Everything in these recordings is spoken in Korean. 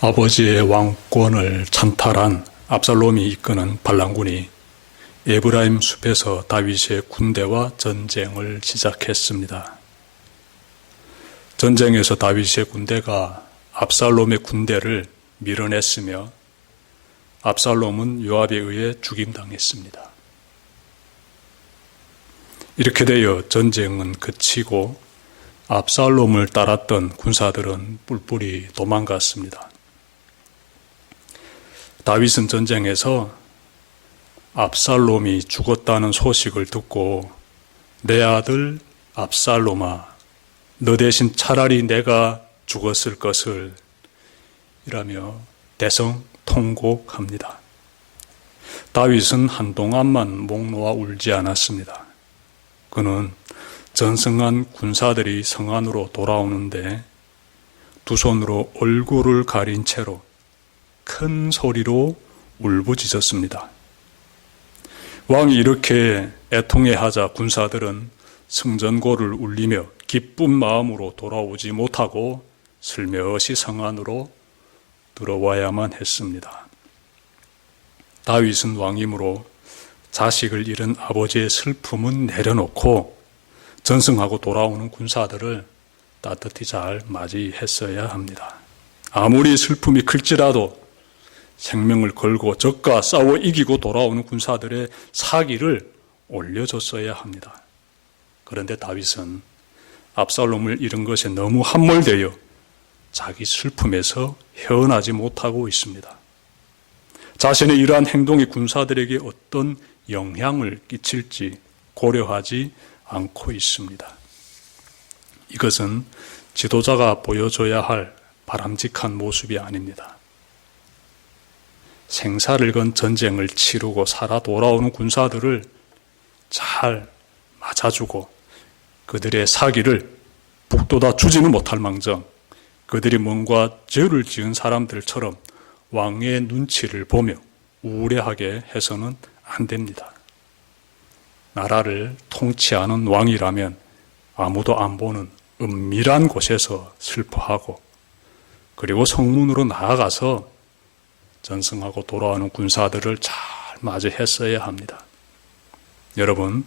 아버지의 왕권을 찬탈한 압살롬이 이끄는 반란군이 에브라임 숲에서 다윗의 군대와 전쟁을 시작했습니다. 전쟁에서 다윗의 군대가 압살롬의 군대를 밀어냈으며 압살롬은 요압에 의해 죽임당했습니다. 이렇게 되어 전쟁은 그치고 압살롬을 따랐던 군사들은 뿔뿔이 도망갔습니다. 다윗은 전쟁에서 압살롬이 죽었다는 소식을 듣고 내 아들 압살롬아, 너 대신 차라리 내가 죽었을 것을 이라며 대성통곡합니다. 다윗은 한동안만 목 놓아 울지 않았습니다. 그는 전승한 군사들이 성 안으로 돌아오는데 두 손으로 얼굴을 가린 채로 큰 소리로 울부짖었습니다. 왕이 이렇게 애통해하자 군사들은 승전고를 울리며 기쁜 마음으로 돌아오지 못하고 슬며시 성 안으로 들어와야만 했습니다. 다윗은 왕이므로 자식을 잃은 아버지의 슬픔은 내려놓고 전승하고 돌아오는 군사들을 따뜻히 잘 맞이했어야 합니다. 아무리 슬픔이 클지라도 생명을 걸고 적과 싸워 이기고 돌아오는 군사들의 사기를 올려줬어야 합니다. 그런데 다윗은 압살롬을 잃은 것에 너무 함몰되어 자기 슬픔에서 헤어나지 못하고 있습니다. 자신의 이러한 행동이 군사들에게 어떤 영향을 끼칠지 고려하지 않고 있습니다. 이것은 지도자가 보여줘야 할 바람직한 모습이 아닙니다. 생사를 건 전쟁을 치르고 살아 돌아오는 군사들을 잘 맞아주고 그들의 사기를 북돋아 주지는 못할 망정 그들이 뭔가 죄를 지은 사람들처럼 왕의 눈치를 보며 우울해하게 해서는 안 됩니다. 나라를 통치하는 왕이라면 아무도 안 보는 은밀한 곳에서 슬퍼하고 그리고 성문으로 나아가서 전승하고 돌아오는 군사들을 잘 맞이했어야 합니다. 여러분,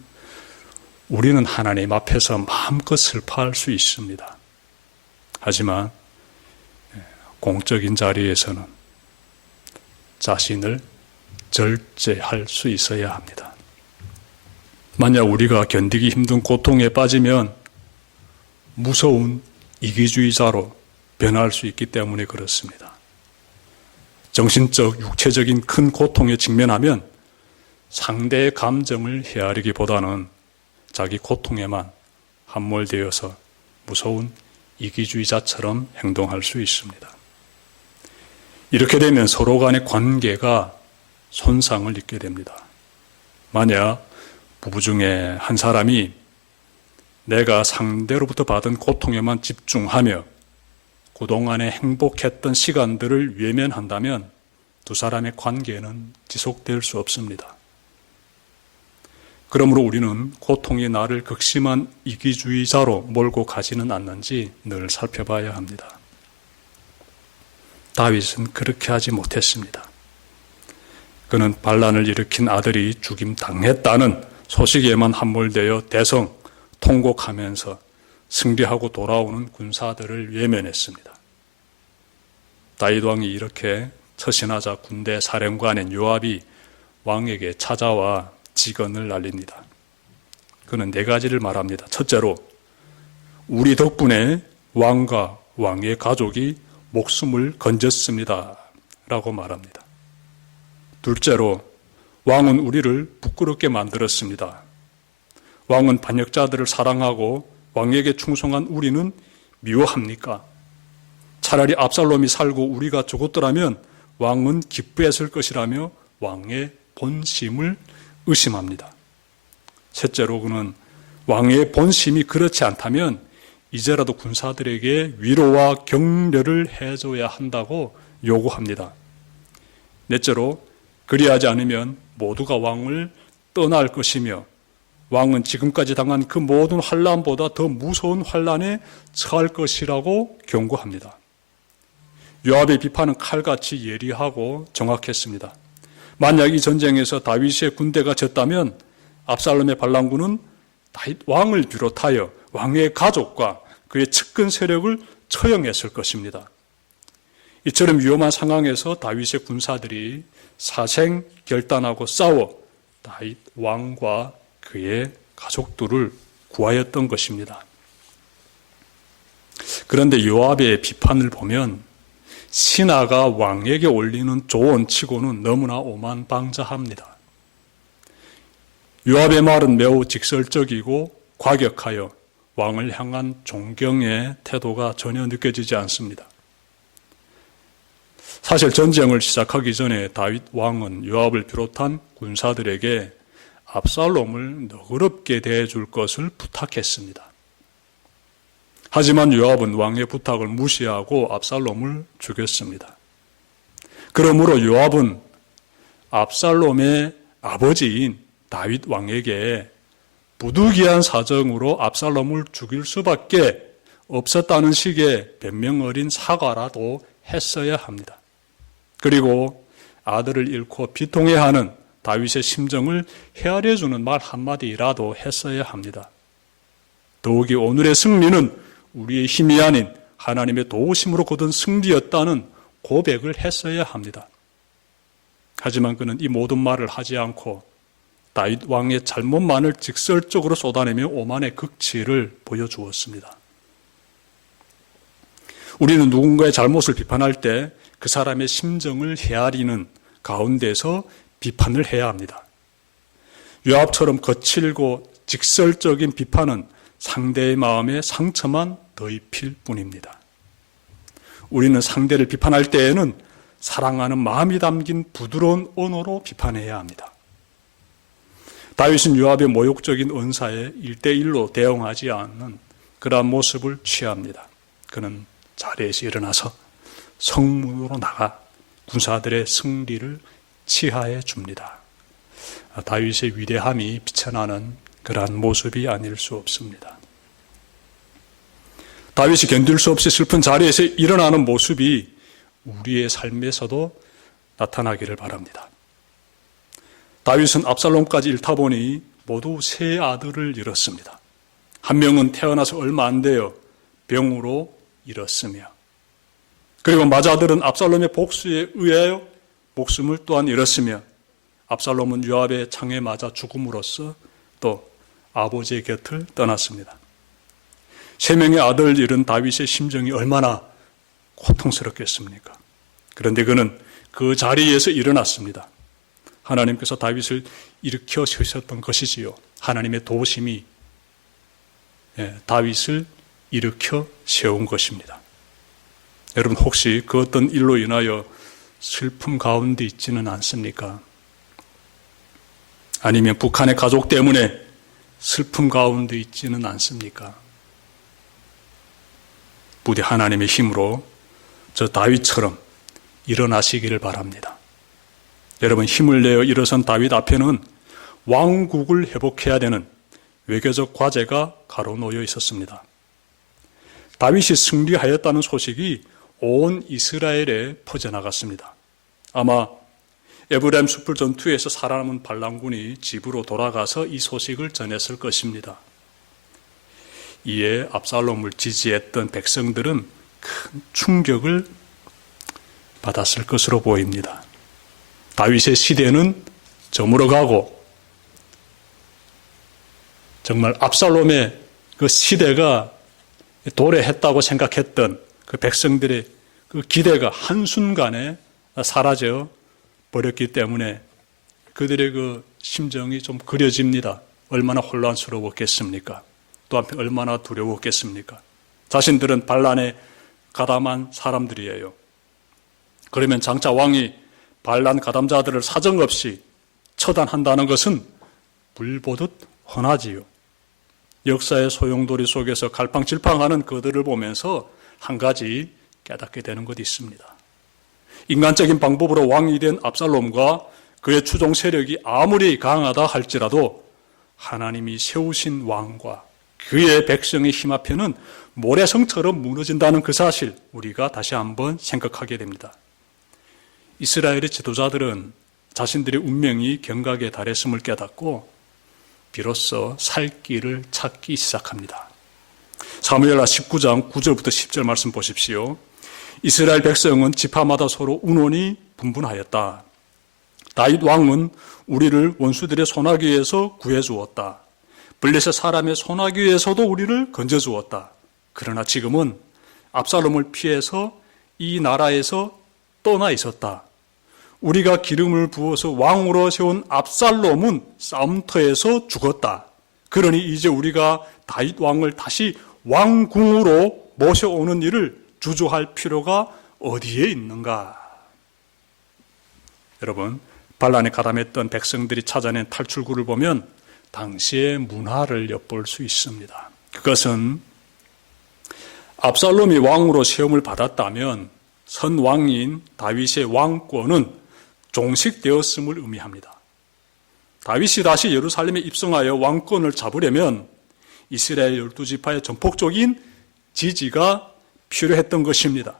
우리는 하나님 앞에서 마음껏 슬퍼할 수 있습니다. 하지만 공적인 자리에서는 자신을 절제할 수 있어야 합니다. 만약 우리가 견디기 힘든 고통에 빠지면 무서운 이기주의자로 변할 수 있기 때문에 그렇습니다. 정신적, 육체적인 큰 고통에 직면하면 상대의 감정을 헤아리기보다는 자기 고통에만 함몰되어서 무서운 이기주의자처럼 행동할 수 있습니다. 이렇게 되면 서로 간의 관계가 손상을 입게 됩니다. 만약 부부 중에 한 사람이 내가 상대로부터 받은 고통에만 집중하며 그동안에 행복했던 시간들을 외면한다면 두 사람의 관계는 지속될 수 없습니다. 그러므로 우리는 고통이 나를 극심한 이기주의자로 몰고 가지는 않는지 늘 살펴봐야 합니다. 다윗은 그렇게 하지 못했습니다. 그는 반란을 일으킨 아들이 죽임당했다는 소식에만 함몰되어 대성 통곡하면서 승리하고 돌아오는 군사들을 외면했습니다. 다윗 왕이 이렇게 처신하자 군대 사령관인 요압이 왕에게 찾아와 직언을 날립니다. 그는 네 가지를 말합니다. 첫째로, 우리 덕분에 왕과 왕의 가족이 목숨을 건졌습니다. 라고 말합니다. 둘째로, 왕은 우리를 부끄럽게 만들었습니다. 왕은 반역자들을 사랑하고 왕에게 충성한 우리는 미워합니까? 차라리 압살롬이 살고 우리가 죽었더라면 왕은 기뻐했을 것이라며 왕의 본심을 의심합니다. 셋째로 그는 왕의 본심이 그렇지 않다면 이제라도 군사들에게 위로와 격려를 해줘야 한다고 요구합니다. 넷째로 그리하지 않으면 모두가 왕을 떠날 것이며 왕은 지금까지 당한 그 모든 환난보다 더 무서운 환난에 처할 것이라고 경고합니다. 요압의 비판은 칼같이 예리하고 정확했습니다. 만약 이 전쟁에서 다윗의 군대가 졌다면 압살롬의 반란군은 다윗 왕을 비롯하여 왕의 가족과 그의 측근 세력을 처형했을 것입니다. 이처럼 위험한 상황에서 다윗의 군사들이 사생 결단하고 싸워 다윗 왕과 그의 가족들을 구하였던 것입니다. 그런데 요압의 비판을 보면 신하가 왕에게 올리는 조언치고는 너무나 오만방자합니다. 요압의 말은 매우 직설적이고 과격하여 왕을 향한 존경의 태도가 전혀 느껴지지 않습니다. 사실 전쟁을 시작하기 전에 다윗 왕은 요압을 비롯한 군사들에게 압살롬을 너그럽게 대해줄 것을 부탁했습니다. 하지만 요압은 왕의 부탁을 무시하고 압살롬을 죽였습니다. 그러므로 요압은 압살롬의 아버지인 다윗 왕에게 부득이한 사정으로 압살롬을 죽일 수밖에 없었다는 식의 변명 어린 사과라도 했어야 합니다. 그리고 아들을 잃고 비통해하는 다윗의 심정을 헤아려주는 말 한마디라도 했어야 합니다. 더욱이 오늘의 승리는 우리의 힘이 아닌 하나님의 도우심으로 거둔 승리였다는 고백을 했어야 합니다. 하지만 그는 이 모든 말을 하지 않고 다윗 왕의 잘못만을 직설적으로 쏟아내며 오만의 극치를 보여주었습니다. 우리는 누군가의 잘못을 비판할 때 그 사람의 심정을 헤아리는 가운데서 비판을 해야 합니다. 요압처럼 거칠고 직설적인 비판은 상대의 마음에 상처만 더 입힐 뿐입니다. 우리는 상대를 비판할 때에는 사랑하는 마음이 담긴 부드러운 언어로 비판해야 합니다. 다윗은 요압의 모욕적인 언사에 1대1로 대응하지 않는 그러한 모습을 취합니다. 그는 자리에서 일어나서 성문으로 나가 군사들의 승리를 치하해 줍니다. 다윗의 위대함이 비쳐나는 그러한 모습이 아닐 수 없습니다. 다윗이 견딜 수 없이 슬픈 자리에서 일어나는 모습이 우리의 삶에서도 나타나기를 바랍니다. 다윗은 압살롬까지 잃다 보니 모두 세 아들을 잃었습니다. 한 명은 태어나서 얼마 안 되어 병으로 잃었으며, 그리고 맏아들은 압살롬의 복수에 의하여 목숨을 또한 잃었으며, 압살롬은 요압의 창에 맞아 죽음으로써 또 아버지의 곁을 떠났습니다. 세 명의 아들을 잃은 다윗의 심정이 얼마나 고통스럽겠습니까? 그런데 그는 그 자리에서 일어났습니다. 하나님께서 다윗을 일으켜 세우셨던 것이지요. 하나님의 도우심이 다윗을 일으켜 세운 것입니다. 여러분, 혹시 그 어떤 일로 인하여 슬픔 가운데 있지는 않습니까? 아니면 북한의 가족 때문에 슬픔 가운데 있지는 않습니까? 부디 하나님의 힘으로 저 다윗처럼 일어나시기를 바랍니다. 여러분, 힘을 내어 일어선 다윗 앞에는 왕국을 회복해야 되는 외교적 과제가 가로놓여 있었습니다. 다윗이 승리하였다는 소식이 온 이스라엘에 퍼져나갔습니다. 아마 에브라임 숲을 전투에서 살아남은 반란군이 집으로 돌아가서 이 소식을 전했을 것입니다. 이에 압살롬을 지지했던 백성들은 큰 충격을 받았을 것으로 보입니다. 다윗의 시대는 저물어가고 정말 압살롬의 그 시대가 도래했다고 생각했던 그 백성들의 그 기대가 한순간에 사라져 버렸기 때문에 그들의 그 심정이 좀 그려집니다. 얼마나 혼란스러웠겠습니까? 또 한편 얼마나 두려웠겠습니까? 자신들은 반란에 가담한 사람들이에요. 그러면 장차 왕이 반란 가담자들을 사정없이 처단한다는 것은 불보듯 훤하지요. 역사의 소용돌이 속에서 갈팡질팡하는 그들을 보면서 한 가지 깨닫게 되는 것이 있습니다. 인간적인 방법으로 왕이 된 압살롬과 그의 추종 세력이 아무리 강하다 할지라도 하나님이 세우신 왕과 그의 백성의 힘 앞에는 모래성처럼 무너진다는 그 사실 우리가 다시 한번 생각하게 됩니다. 이스라엘의 지도자들은 자신들의 운명이 경각에 달했음을 깨닫고 비로소 살 길을 찾기 시작합니다. 사무엘하 19장 9절부터 10절 말씀 보십시오. 이스라엘 백성은 지파마다 서로 운원이 분분하였다. 다윗 왕은 우리를 원수들의 손아귀에서 구해주었다. 블레셋 사람의 손아귀에서도 우리를 건져주었다. 그러나 지금은 압살롬을 피해서 이 나라에서 떠나 있었다. 우리가 기름을 부어서 왕으로 세운 압살롬은 싸움터에서 죽었다. 그러니 이제 우리가 다윗 왕을 다시 왕궁으로 모셔오는 일을 주저할 필요가 어디에 있는가? 여러분, 반란에 가담했던 백성들이 찾아낸 탈출구를 보면 당시의 문화를 엿볼 수 있습니다. 그것은 압살롬이 왕으로 시험을 받았다면 선왕인 다윗의 왕권은 종식되었음을 의미합니다. 다윗이 다시 예루살렘에 입성하여 왕권을 잡으려면 이스라엘 12지파의 전폭적인 지지가 필요했던 것입니다.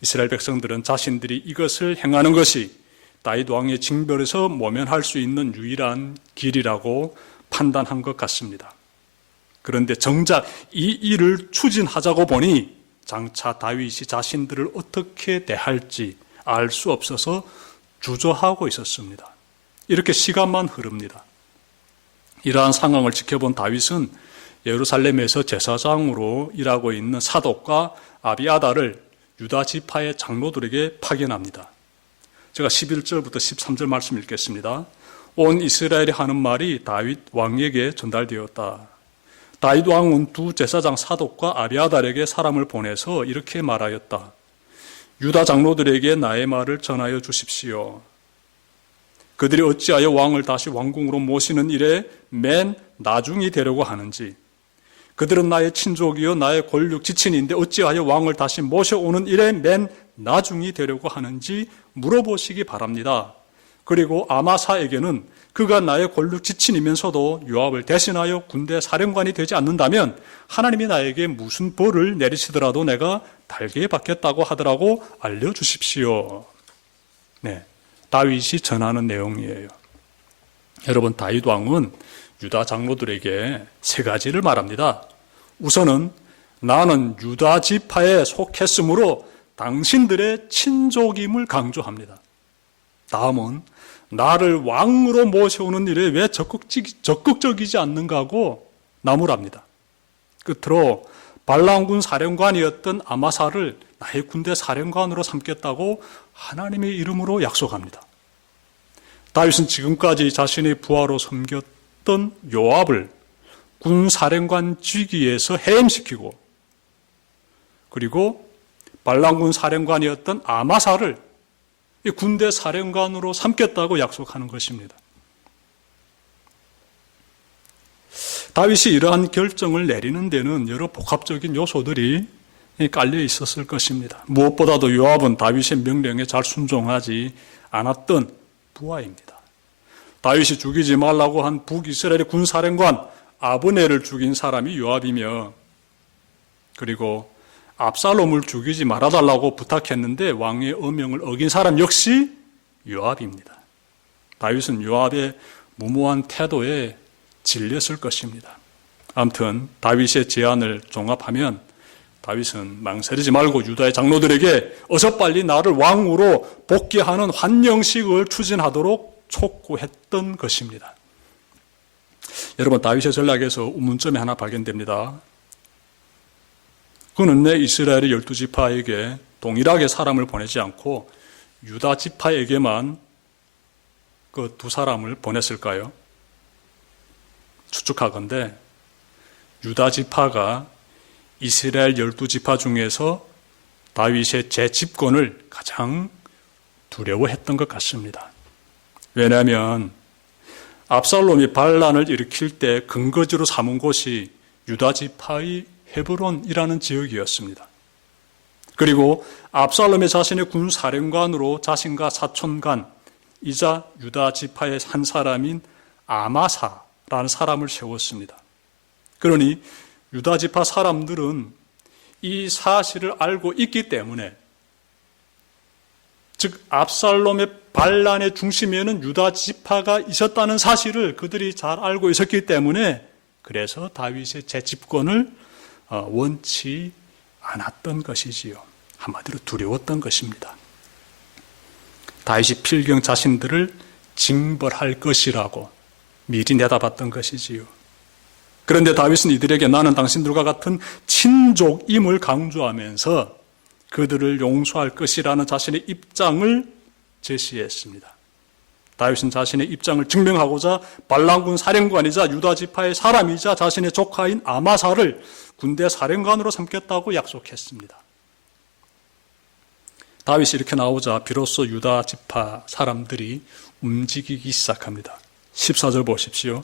이스라엘 백성들은 자신들이 이것을 행하는 것이 다윗 왕의 징벌에서 모면할 수 있는 유일한 길이라고 판단한 것 같습니다. 그런데 정작 이 일을 추진하자고 보니 장차 다윗이 자신들을 어떻게 대할지 알 수 없어서 주저하고 있었습니다. 이렇게 시간만 흐릅니다. 이러한 상황을 지켜본 다윗은 예루살렘에서 제사장으로 일하고 있는 사독과 아비아달을 유다 지파의 장로들에게 파견합니다. 제가 11절부터 13절 말씀 읽겠습니다. 온 이스라엘이 하는 말이 다윗 왕에게 전달되었다. 다윗 왕은 두 제사장 사독과 아비아달에게 사람을 보내서 이렇게 말하였다. 유다 장로들에게 나의 말을 전하여 주십시오. 그들이 어찌하여 왕을 다시 왕궁으로 모시는 일에 맨 나중이 되려고 하는지, 그들은 나의 친족이요 나의 권력 지친인데 어찌하여 왕을 다시 모셔오는 일에 맨 나중이 되려고 하는지 물어보시기 바랍니다. 그리고 아마사에게는 그가 나의 권력 지친이면서도 요압을 대신하여 군대 사령관이 되지 않는다면 하나님이 나에게 무슨 벌을 내리시더라도 내가 달게 받겠다고 하더라고 알려주십시오. 네, 다윗이 전하는 내용이에요. 여러분, 다윗 왕은 유다 장로들에게 세 가지를 말합니다. 우선은 나는 유다 지파에 속했으므로 당신들의 친족임을 강조합니다. 다음은 나를 왕으로 모셔오는 일에 왜 적극적이지 않는가 하고 나무랍니다. 끝으로 발람군 사령관이었던 아마사를 나의 군대 사령관으로 삼겠다고 하나님의 이름으로 약속합니다. 다윗은 지금까지 자신의 부하로 섬겼던 요압을 군 사령관 직위에서 해임시키고, 그리고 발람군 사령관이었던 아마사를 군대 사령관으로 삼겠다고 약속하는 것입니다. 다윗이 이러한 결정을 내리는 데는 여러 복합적인 요소들이 깔려 있었을 것입니다. 무엇보다도 요압은 다윗의 명령에 잘 순종하지 않았던 부하입니다. 다윗이 죽이지 말라고 한 북이스라엘의 군사령관 아브넬을 죽인 사람이 요압이며, 그리고 압살롬을 죽이지 말아달라고 부탁했는데 왕의 어명을 어긴 사람 역시 요압입니다. 다윗은 요압의 무모한 태도에 질렸을 것입니다. 아무튼 다윗의 제안을 종합하면 다윗은 망설이지 말고 유다의 장로들에게 어서 빨리 나를 왕으로 복귀하는 환영식을 추진하도록 촉구했던 것입니다. 여러분, 다윗의 전략에서 우문점이 하나 발견됩니다. 그는 내 이스라엘의 12지파에게 동일하게 사람을 보내지 않고 유다 지파에게만 그 두 사람을 보냈을까요? 추측하건대 유다 지파가 이스라엘 12지파 중에서 다윗의 재집권을 가장 두려워했던 것 같습니다. 왜냐하면 압살롬이 반란을 일으킬 때 근거지로 삼은 곳이 유다 지파의 헤브론이라는 지역이었습니다. 그리고 압살롬이 자신의 군사령관으로 자신과 사촌간이자 유다 지파의 한 사람인 아마사를 라는 사람을 세웠습니다. 그러니 유다 지파 사람들은 이 사실을 알고 있기 때문에, 즉 압살롬의 반란의 중심에는 유다 지파가 있었다는 사실을 그들이 잘 알고 있었기 때문에, 그래서 다윗의 재집권을 원치 않았던 것이지요. 한마디로 두려웠던 것입니다. 다윗이 필경 자신들을 징벌할 것이라고 미리 내다봤던 것이지요. 그런데 다윗은 이들에게 나는 당신들과 같은 친족임을 강조하면서 그들을 용서할 것이라는 자신의 입장을 제시했습니다. 다윗은 자신의 입장을 증명하고자 반란군 사령관이자 유다 지파의 사람이자 자신의 조카인 아마사를 군대 사령관으로 삼겠다고 약속했습니다. 다윗이 이렇게 나오자 비로소 유다 지파 사람들이 움직이기 시작합니다. 14절 보십시오.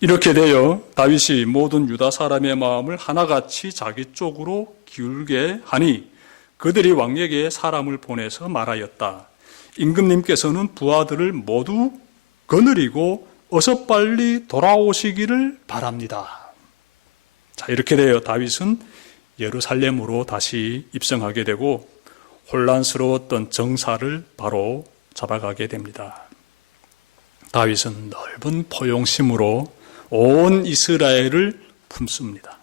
이렇게 되어 다윗이 모든 유다 사람의 마음을 하나같이 자기 쪽으로 기울게 하니 그들이 왕에게 사람을 보내서 말하였다. 임금님께서는 부하들을 모두 거느리고 어서 빨리 돌아오시기를 바랍니다. 자, 이렇게 되어 다윗은 예루살렘으로 다시 입성하게 되고 혼란스러웠던 정사를 바로 잡아가게 됩니다. 다윗은 넓은 포용심으로 온 이스라엘을 품습니다.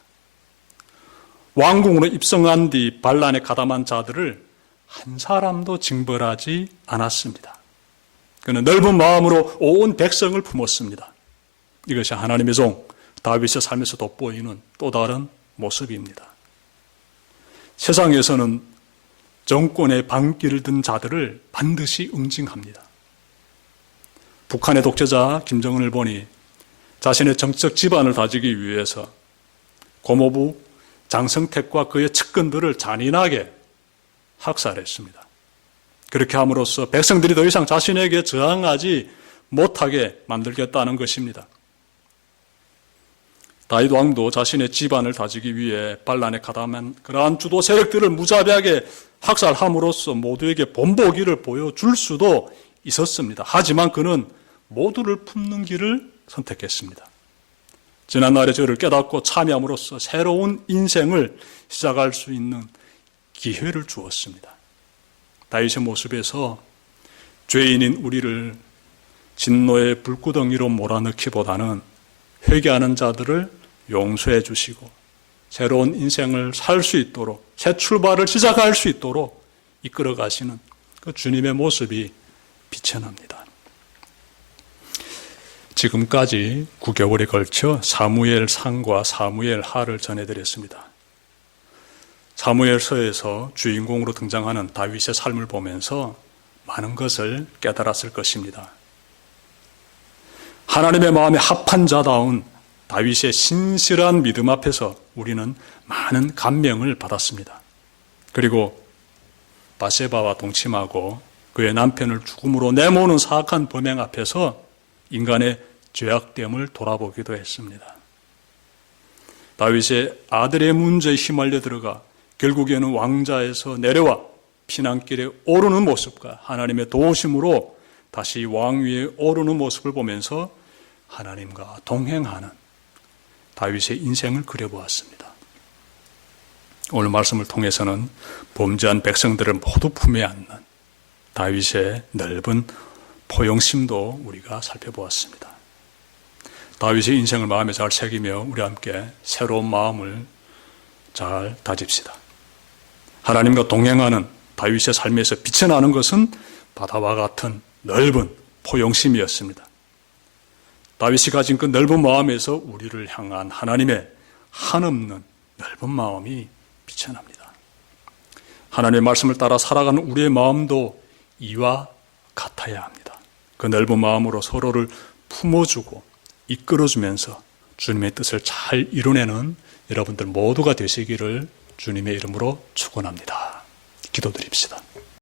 왕궁으로 입성한 뒤 반란에 가담한 자들을 한 사람도 징벌하지 않았습니다. 그는 넓은 마음으로 온 백성을 품었습니다. 이것이 하나님의 종 다윗의 삶에서 돋보이는 또 다른 모습입니다. 세상에서는 정권의 방귀를 든 자들을 반드시 응징합니다. 북한의 독재자 김정은을 보니 자신의 정치적 지반을 다지기 위해서 고모부 장성택과 그의 측근들을 잔인하게 학살했습니다. 그렇게 함으로써 백성들이 더 이상 자신에게 저항하지 못하게 만들겠다는 것입니다. 다윗 왕도 자신의 지반을 다지기 위해 반란에 가담한 그러한 주도 세력들을 무자비하게 학살함으로써 모두에게 본보기를 보여줄 수도 있었습니다. 하지만 그는 모두를 품는 길을 선택했습니다. 지난날의 저를 깨닫고 참여함으로써 새로운 인생을 시작할 수 있는 기회를 주었습니다. 다윗의 모습에서 죄인인 우리를 진노의 불구덩이로 몰아넣기보다는 회개하는 자들을 용서해 주시고 새로운 인생을 살 수 있도록 새 출발을 시작할 수 있도록 이끌어 가시는 그 주님의 모습이 비춰납니다. 지금까지 9개월에 걸쳐 사무엘 상과 사무엘 하를 전해드렸습니다. 사무엘서에서 주인공으로 등장하는 다윗의 삶을 보면서 많은 것을 깨달았을 것입니다. 하나님의 마음에 합한 자다운 다윗의 신실한 믿음 앞에서 우리는 많은 감명을 받았습니다. 그리고 바세바와 동침하고 그의 남편을 죽음으로 내모는 사악한 범행 앞에서 인간의 죄악됨을 돌아보기도 했습니다. 다윗의 아들의 문제에 휘말려 들어가 결국에는 왕자에서 내려와 피난길에 오르는 모습과 하나님의 도우심으로 다시 왕위에 오르는 모습을 보면서 하나님과 동행하는 다윗의 인생을 그려보았습니다. 오늘 말씀을 통해서는 범죄한 백성들을 모두 품에 안는 다윗의 넓은 포용심도 우리가 살펴보았습니다. 다윗의 인생을 마음에 잘 새기며 우리 함께 새로운 마음을 잘 다집시다. 하나님과 동행하는 다윗의 삶에서 비쳐나는 것은 바다와 같은 넓은 포용심이었습니다. 다윗이 가진 그 넓은 마음에서 우리를 향한 하나님의 한없는 넓은 마음이 비쳐납니다. 하나님의 말씀을 따라 살아가는 우리의 마음도 이와 같아야 합니다. 그 넓은 마음으로 서로를 품어주고 이끌어주면서 주님의 뜻을 잘 이루내는 여러분들 모두가 되시기를 주님의 이름으로 축원합니다. 기도드립시다.